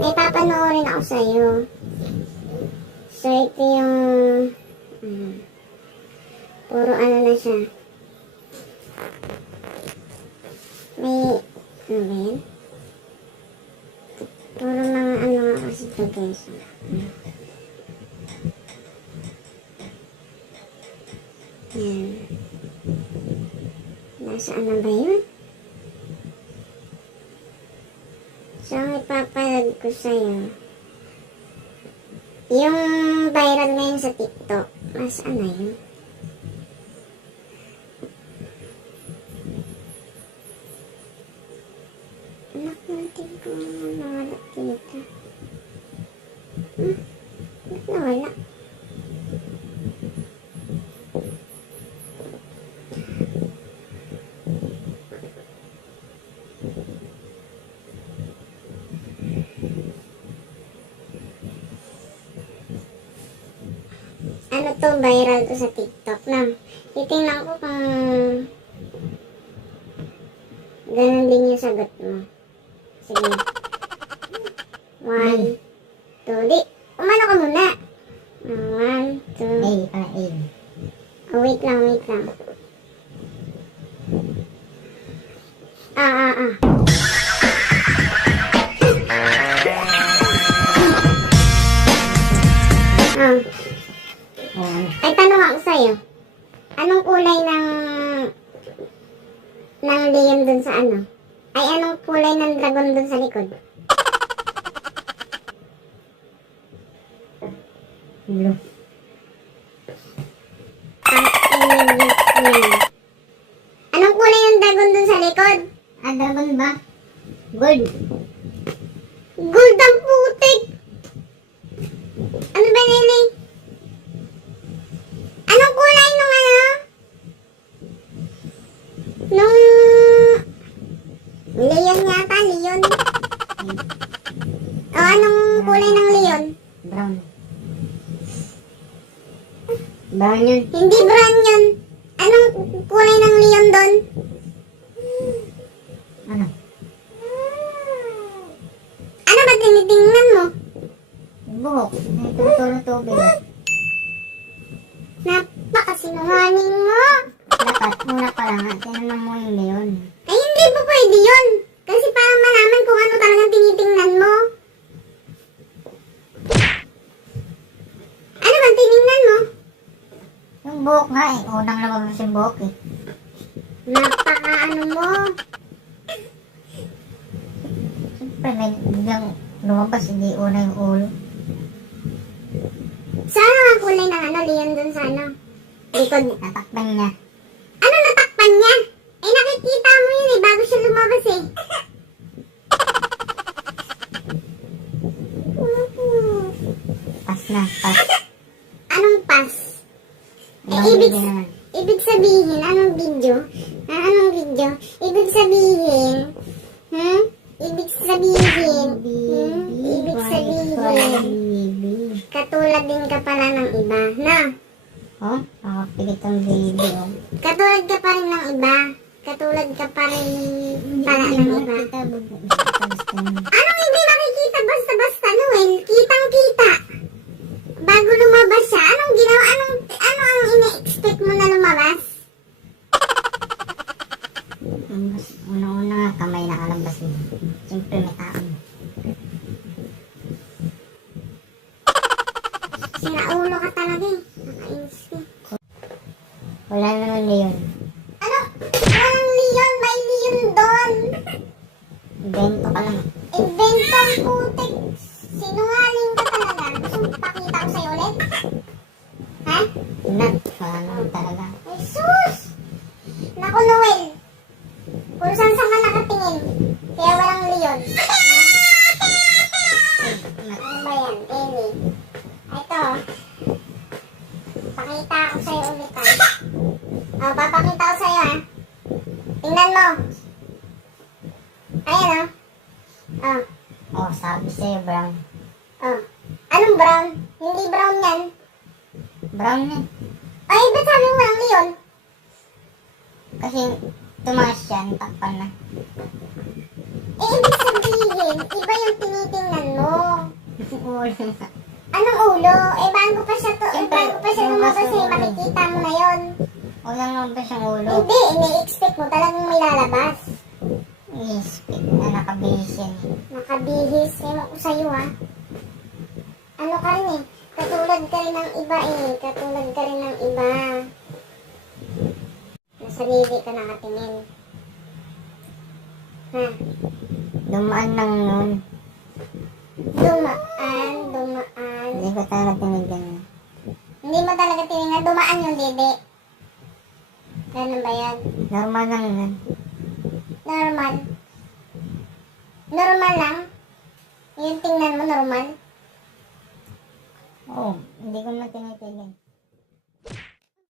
May papanoorin ako sa'yo. So, ito yung... puro ano na siya. May... ano ba yan? Puro mga ano nga kasi ito guys. Yan. Nasaan na ba yun? So, ang ipapalag ko sa'yo, yung viral ngayon sa TikTok, nasaan na yun? Anak natin ko, nawala dito. Ba't nawala? Ano to, viral to sa TikTok na. Titingnan ko kung ganun din yung sagot mo. Sige. 1, 2, di. Umano ka muna. 1, 2. Oh, wait lang. Ay, tanong ako sa'yo. Anong kulay ng leon dun sa ano? Ay, anong kulay ng dragon dun sa likod? Blue. Anong kulay ng dragon dun sa likod? Dragon ba? Gold. Gold ang putik! Ano ba, Nene? Anong kulay nung ano? Nung... leon yata, leon. O, anong kulay ng leon? Brown. Brown yun. Hindi brown yun. Anong kulay ng leon doon? Ano? Ano ba tinitingnan mo? Buhok. May tumutulong tubig. Napakasinungaling mo. Dapat, muna pa lang, tinanong mo yung leon. Ay, hindi po pwede yun. Kasi para malaman kung ano talagang tinitingnan mo. Ano ba tinignan mo? Yung buhok nga eh. Unang lumabas yung buhok eh. Napaka-ano mo. Siyempre, may biglang lumabas. Hindi una yung ulo. Saan ang kulay ng ano, leon dun sa ano? Likod. Natakpan niya. Ano natakpan niya? Eh, nakikita mo yun eh, bago siya lumabas eh. Pas na, pas. Anong pass? Ibang ibig- video naman. Ibig sabihin, anong video? Anong video? Ibig sabihin, Ibig sabihin, Ibig sabihin, katulad din ka pala ng iba, na? Oh, nakapigit ang baby. Oh. Katulad ka pa rin ng iba. Katulad ka pa rin pala ng iba. Anong hindi makikita basta-basta, Noel? Kitang-kita. Bago lumabas siya, anong ginawa? Ano ang ina-expect mo na lumabas? Mas una-una nga kamay na kalabas mo. Siyempre may taon. Sinaulo ka talaga eh. Nakainis ka. Wala naman leon. Ano? Walang leon, may leon doon. Bento ka lang. Inventong putik. Sinungaling ka talaga. Gusto mo pakita ko sa'yo ulit? Ha? Not. Wala naman talaga. Jesus! Naku, Noel. Kung saan ka nakatingin. Kaya walang leon. Ano ba yan? Amy. Ito. Pakita ko sa'yo ulit ha. O, papakita ko sa'yo ha. Tingnan mo. Ayan o. Oh, sabi sa'yo brown. Anong brown? Hindi brown yan. Brown na. Ay, ba't sabi mo walang leon? Kasi tumaas yan, takpan na. Eh, ibig sabihin, iba yung tinitingnan mo. ulo. Anong ulo? Eh, bago pa siya Siyempre, bago pa siya lumabas lumabas yung eh, ulo. makikita mo na yon. Walang lumabas yung ulo. Hindi, ini-expect mo talagang may lalabas. Yes, na nakabihis yan. Nakabihis. Ewan ko sa'yo ah. Ano ka rin eh. Katulad ka rin ng iba eh. Katulad ka rin ng iba. Nasa lili ka nakatingin. Ha? Dumaan lang yun. Dumaan, dumaan. Hindi ko talaga tinignan. Hindi mo talaga tinignan. Dumaan yung dede. Ganun ba yan? Normal lang yun. Normal. Normal lang. Yung tingnan mo normal. Oo, hindi ko na tinitignan.